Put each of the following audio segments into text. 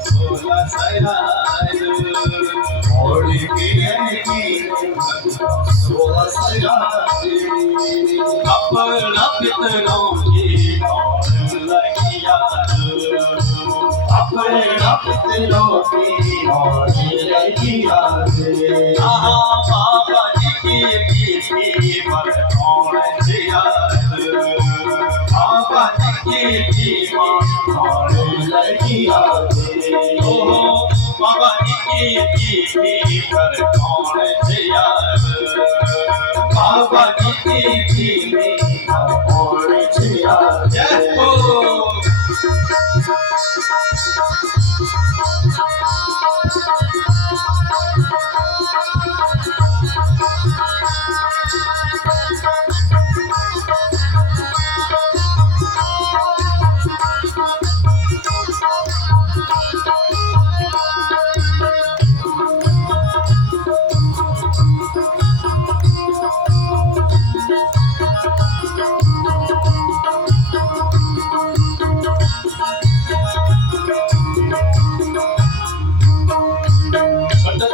सोला सयाद मोड़ी की सोला सयाद अपना पितरों की कौन लगी याद अपना पितरों की कौन लगी याद बाबा जी की पर कौन सी याद बाबा जी की कौन लगी याद बाबा जी की पर कौन सी याद बाबा जी की कौन सी याद जय हो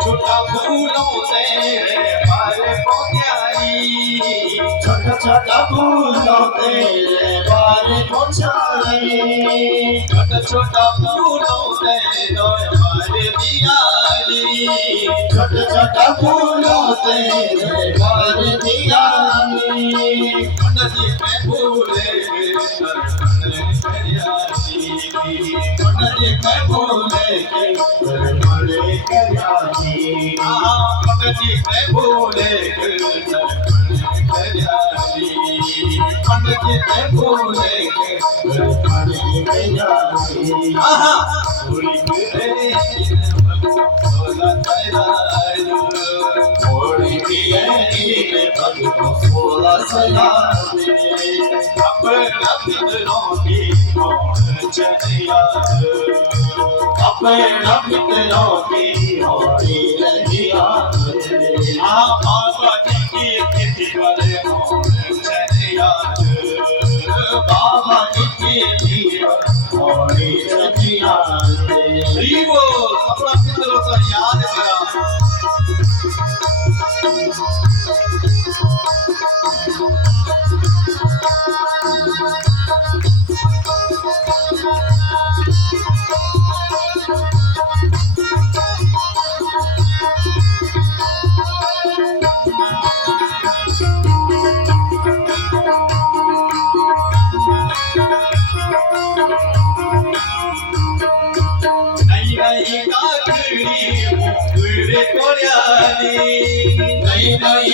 छोटा फूलों तेरे बारे पहुंचाई छोटा छोटा फूलों तेरे बारे पहुंचाई छोटा छोटा फूलों तेरे बारे दियाली छोटा छोटा फूलों तेरे बारे दियाली नदी में फूले नदी में फूले पंडित में भूले पंडित में भूले अपना पितरों की कौन चलिया अपना पितरों की होली लगिया बाबा जी की तिथि पर कौन चलिया बाबा जी की तिथि पर होली लगिया वो अपना पितरों को याद करा नई नई काकरी मोगरी तोड़ानी नई नई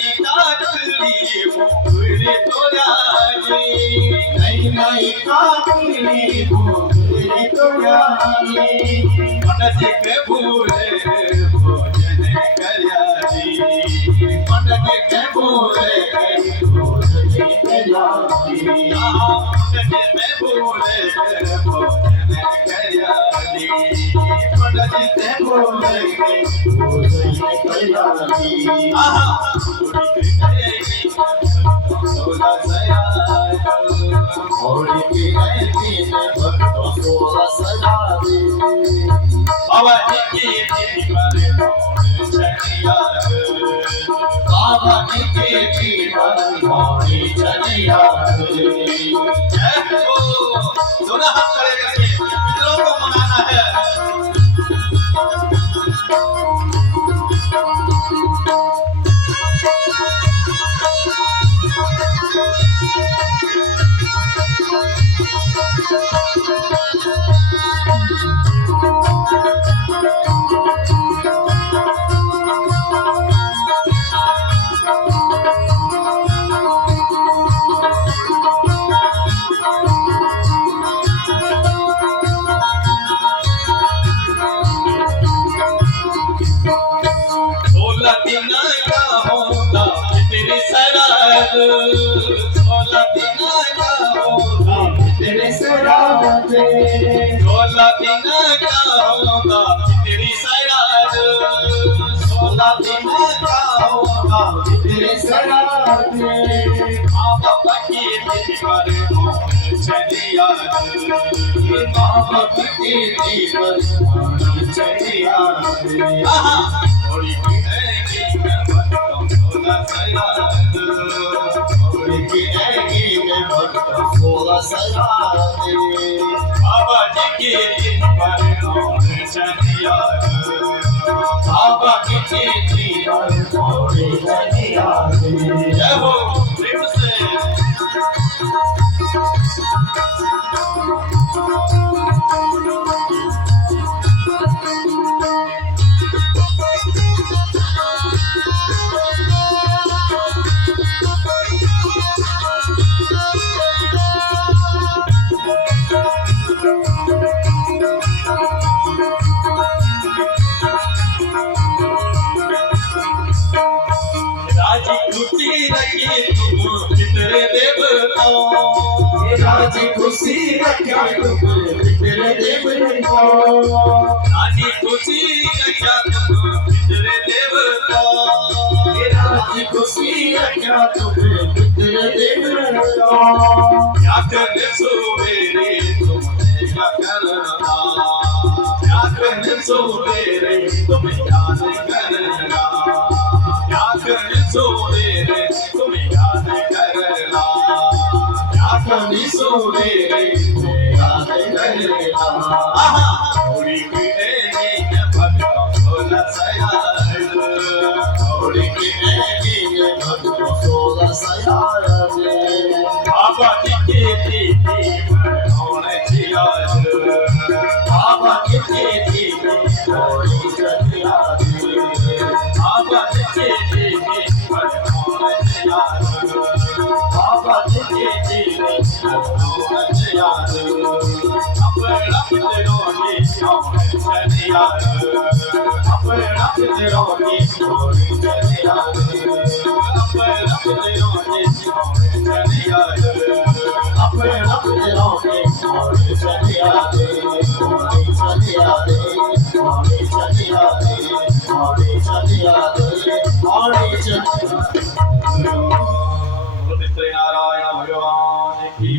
काकरी मोगरी तोड़ानी नई नई काकरी मोगरी तोड़ानी पंडित के भूले भोजन कल्याणी पंडित के भूले भोजन कल्याणी पंडित में भूले भोजन पंडित बोले सोला सयाद बाबा जी की पर बाबा जी की पर चलिया दोनों हाथ खड़े करके पितरों को मनाना है सोला दिन का होगा तेरे सराज सोला दिन का होगा तेरी सराज सोला दिन का होगा का भीतर सराते बाबा की पर चलिया बाबा की पर चलिया थोड़ी की है कि मैं भटकम सोला सयाद थोड़ी की है कि मैं भटकम सोला सयाद बाबा जी की पर चलिया बाबा की पर चलिया जय हो प्रेम से राजी खुशी रखी तुम पितरे देवता राजी खुशी रखा तुम पितरे देवता राजी खुशी रखा तुम पितरे देवता राजी खुशी रखा तुम पितरे देवता क्या करने सवेरे तुमने क्या करना क्या करने सवेरे तुम्हें याद करना क्या करने सवेरे तुम्हें याद करना क्या करने सवेरे तुम्हें याद करना थोड़ी की देगी मैं भटकम सोला सयाद थोड़ी की देगी मैं भटकम सोला सयाद बाबा जी की मैं होने याद बाबा की मैं होने याद बाबा जी पर होने याद बाबा जी होने याद अपना तेरों की होने याद अपना तेरों की होने याद अपना तेरों की होने याद अपना तेरों की होने याद नारायण भगवान की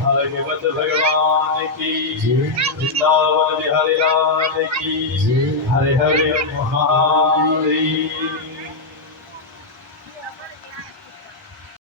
भगवत भगवान की वृंदावन बिहारी लाल की हरे हरे महादेव।